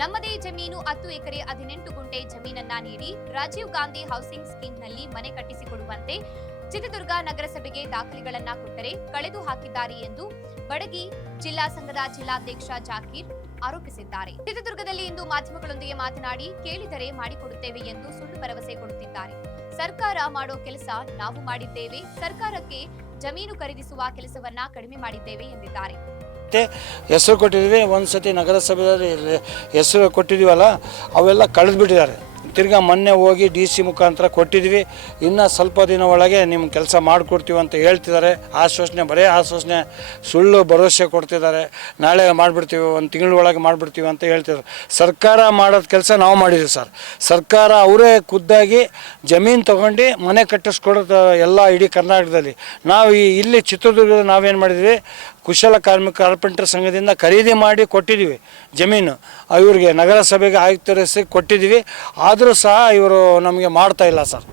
ನಮ್ಮದೇ ಜಮೀನು ಹತ್ತು ಎಕರೆ ಹದಿನೆಂಟು ಗುಂಟೆ ಜಮೀನನ್ನ ನೀಡಿ ರಾಜೀವ್ ಗಾಂಧಿ ಹೌಸಿಂಗ್ ಸ್ಕೀಮ್ನಲ್ಲಿ ಮನೆ ಕಟ್ಟಿಸಿಕೊಡುವಂತೆ ಚಿತ್ರದುರ್ಗ ನಗರಸಭೆಗೆ ದಾಖಲೆಗಳನ್ನ ಕೊಟ್ಟರೆ ಕಳೆದು ಹಾಕಿದ್ದಾರೆ ಎಂದು ಬಡಗಿ ಜಿಲ್ಲಾ ಸಂಘದ ಜಿಲ್ಲಾಧ್ಯಕ್ಷ ಜಾಕೀರ್ ಆರೋಪಿಸಿದ್ದಾರೆ. ಚಿತ್ರದುರ್ಗದಲ್ಲಿ ಇಂದು ಮಾಧ್ಯಮಗಳೊಂದಿಗೆ ಮಾತನಾಡಿ ಕೇಳಿದರೆ ಮಾಡಿಕೊಡುತ್ತೇವೆ ಎಂದು ಸುಳ್ಳು ಭರವಸೆ ಕೊಡುತ್ತಿದ್ದಾರೆ. ಸರ್ಕಾರ ಮಾಡೋ ಕೆಲಸ ನಾವು ಮಾಡಿದ್ದೇವೆ. ಸರ್ಕಾರಕ್ಕೆ ಜಮೀನು ಖರೀದಿಸುವ ಕೆಲಸವನ್ನ ಕಡಿಮೆ ಮಾಡಿದ್ದೇವೆ ಎಂದಿದ್ದಾರೆ. ಹೆಸರು ಕೊಟ್ಟಿದ್ವಿ ಒಂದು ಸತಿ ನಗರಸಭೆಯಲ್ಲಿ ಹೆಸರು ಕೊಟ್ಟಿದ್ದೀವಲ್ಲ, ಅವೆಲ್ಲ ಕಳೆದ್ಬಿಟ್ಟಿದ್ದಾರೆ. ತಿರ್ಗಾ ಮೊನ್ನೆ ಹೋಗಿ ಡಿ ಸಿ ಮುಖಾಂತರ ಕೊಟ್ಟಿದ್ವಿ ಇನ್ನು ಸ್ವಲ್ಪ ದಿನ ಒಳಗೆ ನಿಮ್ಮ ಕೆಲಸ ಮಾಡಿಕೊಡ್ತೀವಿ ಅಂತ ಹೇಳ್ತಿದ್ದಾರೆ. ಆಶ್ವಾಸನೆ, ಬರೀ ಆಶ್ವಾಸನೆ, ಸುಳ್ಳು ಭರವಸೆ ಕೊಡ್ತಿದ್ದಾರೆ. ನಾಳೆ ಮಾಡಿಬಿಡ್ತೀವಿ, ಒಂದು ತಿಂಗಳೊಳಗೆ ಮಾಡಿಬಿಡ್ತೀವಿ ಅಂತ ಹೇಳ್ತಿದ್ದಾರೆ. ಸರ್ಕಾರ ಮಾಡೋದು ಕೆಲಸ ನಾವು ಮಾಡಿದ್ವಿ ಸರ್. ಸರ್ಕಾರ ಅವರೇ ಖುದ್ದಾಗಿ ಜಮೀನು ತೊಗೊಂಡು ಮನೆ ಕಟ್ಟಿಸ್ಕೊಡೋದು ಎಲ್ಲ ಇಡೀ ಕರ್ನಾಟಕದಲ್ಲಿ. ನಾವು ಇಲ್ಲಿ ಚಿತ್ರದುರ್ಗದಲ್ಲಿ ನಾವೇನು ಮಾಡಿದ್ವಿ ಕುಶಲ ಕಾರ್ಮಿಕ ಕಾರ್ಪೆಂಟರ್ ಸಂಘದಿಂದ ಖರೀದಿ ಮಾಡಿ ಕೊಟ್ಟಿದ್ದೀವಿ ಜಮೀನು. ಇವ್ರಿಗೆ ನಗರಸಭೆಗೆ ಆಯುಕ್ತರಿಸಿ ಕೊಟ್ಟಿದ್ದೀವಿ. ಆದರೂ ಸಹ ಇವರು ನಮಗೆ ಮಾಡ್ತಾ ಇಲ್ಲ ಸರ್.